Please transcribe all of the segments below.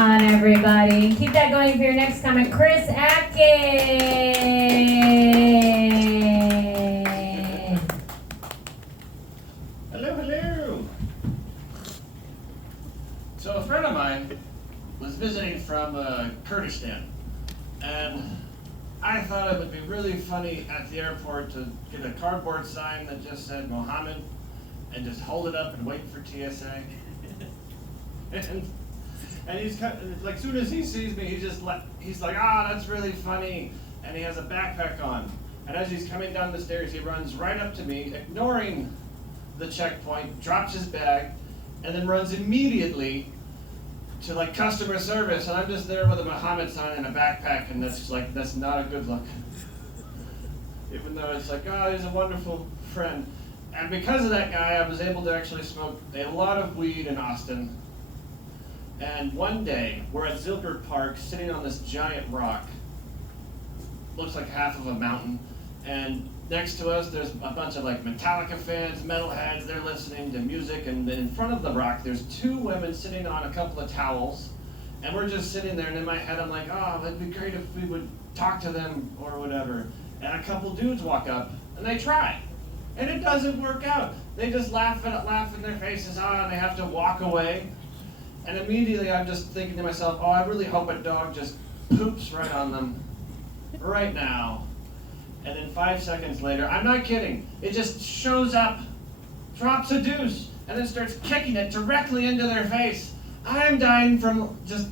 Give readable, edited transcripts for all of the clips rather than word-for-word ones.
On everybody. Keep that going for your next comment. Chris Atkins. Hello, hello. So a friend of mine was visiting from Kurdistan, and I thought it would be really funny at the airport to get a cardboard sign that just said Mohammed and just hold it up and wait for TSA. And he's like, soon as he sees me, he's like, that's really funny. And he has a backpack on. And as he's coming down the stairs, he runs right up to me, ignoring the checkpoint, drops his bag, and then runs immediately to like customer service. And I'm just there with a Mohammed sign and a backpack, and that's not a good look. Even though it's like, he's a wonderful friend. And because of that guy, I was able to actually smoke a lot of weed in Austin. And one day, we're at Zilker Park, sitting on this giant rock. Looks like half of a mountain. And next to us, there's a bunch of like Metallica fans, metalheads, they're listening to music. And then in front of the rock, there's two women sitting on a couple of towels. And we're just sitting there, and in my head, I'm like, it'd be great if we would talk to them or whatever. And a couple dudes walk up, and they try. And it doesn't work out. They just laugh in their faces, and they have to walk away. And immediately I'm just thinking to myself, I really hope a dog just poops right on them right now. And then 5 seconds later, I'm not kidding, it just shows up, drops a deuce, and then starts kicking it directly into their face. I'm dying from this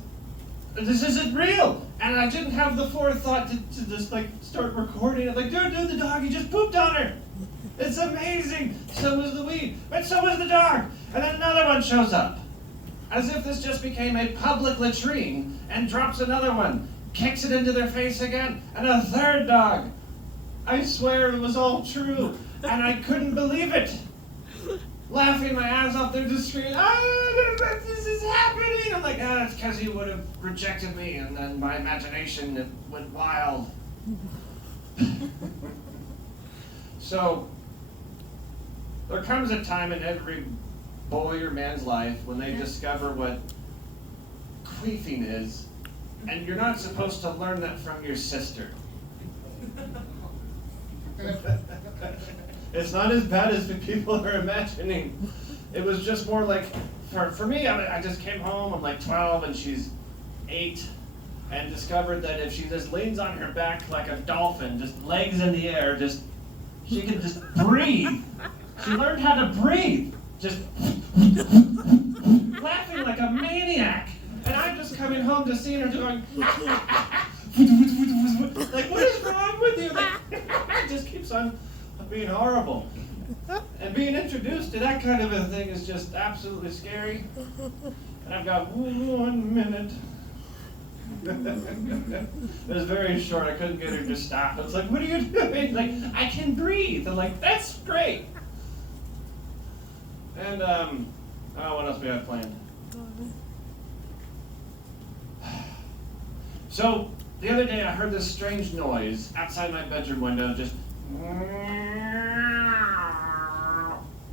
isn't real. And I didn't have the forethought to just like start recording it. Like, dude, the dog, he just pooped on her. It's amazing. So was the weed, but so was the dog. And then another one shows up. As if this just became a public latrine, and drops another one, kicks it into their face again, and a third dog. I swear it was all true, and I couldn't believe it. Laughing my ass off, they're just screaming, this is happening! I'm like, it's because he would have rejected me, and then my imagination went wild. So, there comes a time in every boy or man's life when they discover what queefing is, and you're not supposed to learn that from your sister. It's not as bad as people are imagining. It was just more like, for me, I just came home, I'm like 12 and she's 8, and discovered that if she just leans on her back like a dolphin, just legs in the air, she can just breathe. She learned how to breathe. Just laughing like a maniac. And I'm just coming home to see her going, like, what is wrong with you? Like, it just keeps on being horrible. And being introduced to that kind of a thing is just absolutely scary. And I've got 1 minute. It was very short. I couldn't get her to stop. It's like, what are you doing? Like, I can breathe. I'm like, that's great. And, what else we have planned? So, the other day I heard this strange noise outside my bedroom window, just,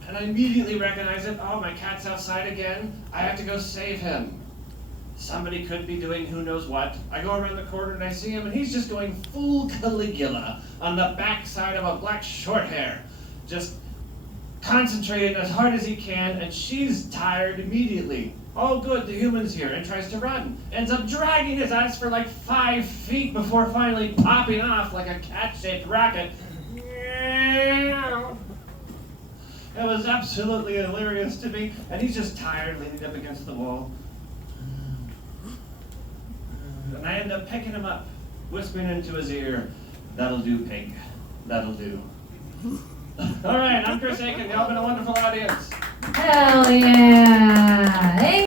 and I immediately recognized it. My cat's outside again. I have to go save him. Somebody could be doing who knows what. I go around the corner and I see him, and he's just going full Caligula on the backside of a black short hair. Just concentrating as hard as he can, and she's tired immediately. Oh good, the human's here, and tries to run. Ends up dragging his ass for like 5 feet before finally popping off like a cat-shaped rocket. It was absolutely hilarious to me, and he's just tired, leaning up against the wall. And I end up picking him up, whispering into his ear, "That'll do, pig. That'll do." All right, I'm Chris Aiken. Y'all been a wonderful audience. Hell yeah.